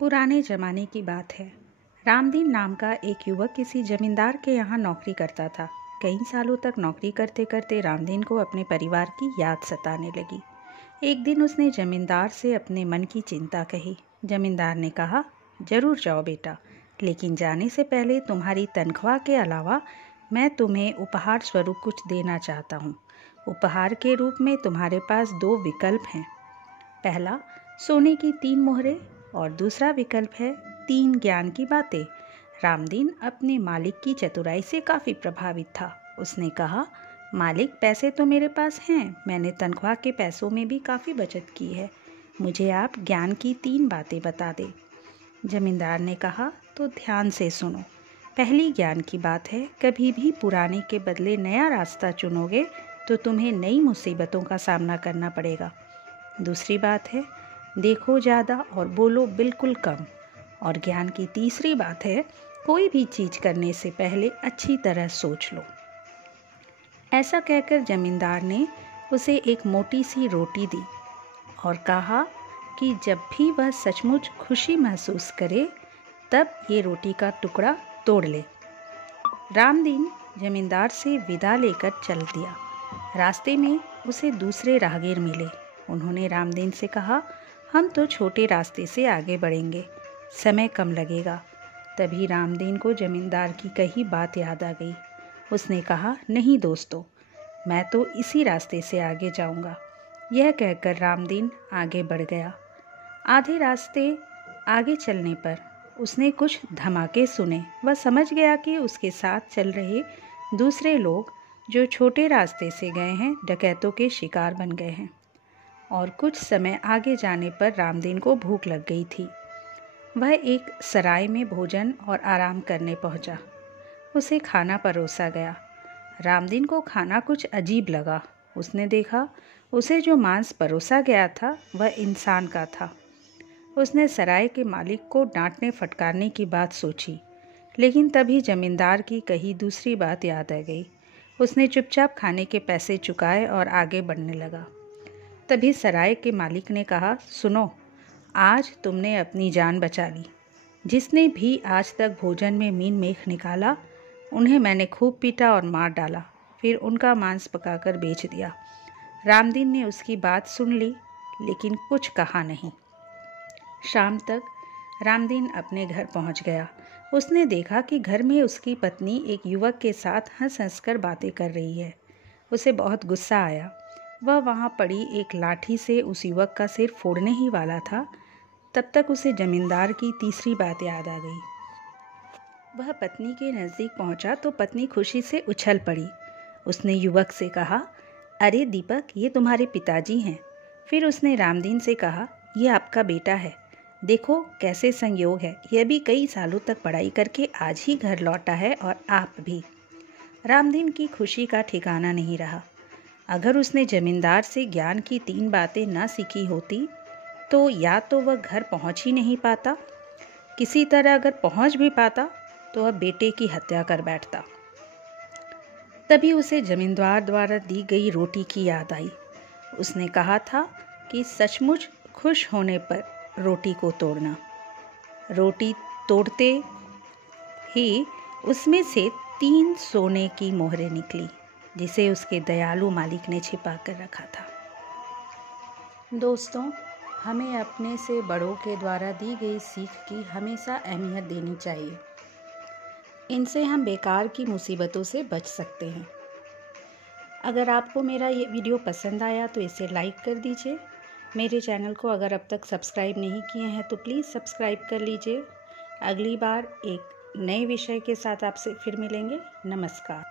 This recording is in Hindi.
पुराने ज़माने की बात है। रामदीन नाम का एक युवक किसी जमींदार के यहाँ नौकरी करता था। कई सालों तक नौकरी करते करते रामदीन को अपने परिवार की याद सताने लगी। एक दिन उसने जमींदार से अपने मन की चिंता कही। जमींदार ने कहा, जरूर जाओ बेटा, लेकिन जाने से पहले तुम्हारी तनख्वाह के अलावा मैं तुम्हें उपहार स्वरूप कुछ देना चाहता हूँ। उपहार के रूप में तुम्हारे पास 2 विकल्प हैं। पहला, सोने की 3 मोहरें और दूसरा विकल्प है 3 ज्ञान की बातें। रामदीन अपने मालिक की चतुराई से काफ़ी प्रभावित था। उसने कहा, मालिक, पैसे तो मेरे पास हैं, मैंने तनख्वाह के पैसों में भी काफ़ी बचत की है, मुझे आप ज्ञान की 3 बातें बता दें। जमींदार ने कहा, तो ध्यान से सुनो। पहली ज्ञान की बात है, कभी भी पुराने के बदले नया रास्ता चुनोगे तो तुम्हें नई मुसीबतों का सामना करना पड़ेगा। दूसरी बात है, देखो ज़्यादा और बोलो बिल्कुल कम। और ज्ञान की तीसरी बात है, कोई भी चीज़ करने से पहले अच्छी तरह सोच लो। ऐसा कहकर जमींदार ने उसे एक मोटी सी रोटी दी और कहा कि जब भी वह सचमुच खुशी महसूस करे तब ये रोटी का टुकड़ा तोड़ ले। रामदीन जमींदार से विदा लेकर चल दिया। रास्ते में उसे दूसरे राहगीर मिले। उन्होंने रामदीन से कहा, हम तो छोटे रास्ते से आगे बढ़ेंगे, समय कम लगेगा। तभी रामदीन को जमींदार की कही बात याद आ गई। उसने कहा, नहीं दोस्तों, मैं तो इसी रास्ते से आगे जाऊंगा। यह कहकर रामदीन आगे बढ़ गया। आधे रास्ते आगे चलने पर उसने कुछ धमाके सुने। वह समझ गया कि उसके साथ चल रहे दूसरे लोग जो छोटे रास्ते से गए हैं, डकैतों के शिकार बन गए हैं। और कुछ समय आगे जाने पर रामदीन को भूख लग गई थी। वह एक सराय में भोजन और आराम करने पहुंचा। उसे खाना परोसा गया। रामदीन को खाना कुछ अजीब लगा। उसने देखा उसे जो मांस परोसा गया था वह इंसान का था। उसने सराय के मालिक को डांटने फटकारने की बात सोची, लेकिन तभी जमींदार की कही दूसरी बात याद आ गई। उसने चुपचाप खाने के पैसे चुकाए और आगे बढ़ने लगा। तभी सराय के मालिक ने कहा, सुनो, आज तुमने अपनी जान बचा ली। जिसने भी आज तक भोजन में मीन मेख निकाला उन्हें मैंने खूब पीटा और मार डाला, फिर उनका मांस पकाकर बेच दिया। रामदीन ने उसकी बात सुन ली, लेकिन कुछ कहा नहीं। शाम तक रामदीन अपने घर पहुंच गया। उसने देखा कि घर में उसकी पत्नी एक युवक के साथ हंस हंस कर बातें कर रही है। उसे बहुत गुस्सा आया। वह वहाँ पड़ी एक लाठी से उस युवक का सिर फोड़ने ही वाला था। तब तक उसे जमींदार की तीसरी बात याद आ गई। वह पत्नी के नज़दीक पहुँचा तो पत्नी खुशी से उछल पड़ी। उसने युवक से कहा, अरे दीपक, ये तुम्हारे पिताजी हैं। फिर उसने रामदीन से कहा, यह आपका बेटा है। देखो कैसे संयोग है, यह भी कई सालों तक पढ़ाई करके आज ही घर लौटा है और आप भी। रामदीन की खुशी का ठिकाना नहीं रहा। अगर उसने जमींदार से ज्ञान की 3 बातें ना सीखी होती तो या तो वह घर पहुंच ही नहीं पाता, किसी तरह अगर पहुंच भी पाता तो वह बेटे की हत्या कर बैठता। तभी उसे जमींदार द्वारा दी गई रोटी की याद आई। उसने कहा था कि सचमुच खुश होने पर रोटी को तोड़ना। रोटी तोड़ते ही उसमें से 3 सोने की मोहरें निकली, जिसे उसके दयालु मालिक ने छिपा कर रखा था। दोस्तों, हमें अपने से बड़ों के द्वारा दी गई सीख की हमेशा अहमियत देनी चाहिए। इनसे हम बेकार की मुसीबतों से बच सकते हैं। अगर आपको मेरा ये वीडियो पसंद आया तो इसे लाइक कर दीजिए। मेरे चैनल को अगर अब तक सब्सक्राइब नहीं किए हैं तो प्लीज़ सब्सक्राइब कर लीजिए। अगली बार एक नए विषय के साथ आपसे फिर मिलेंगे। नमस्कार।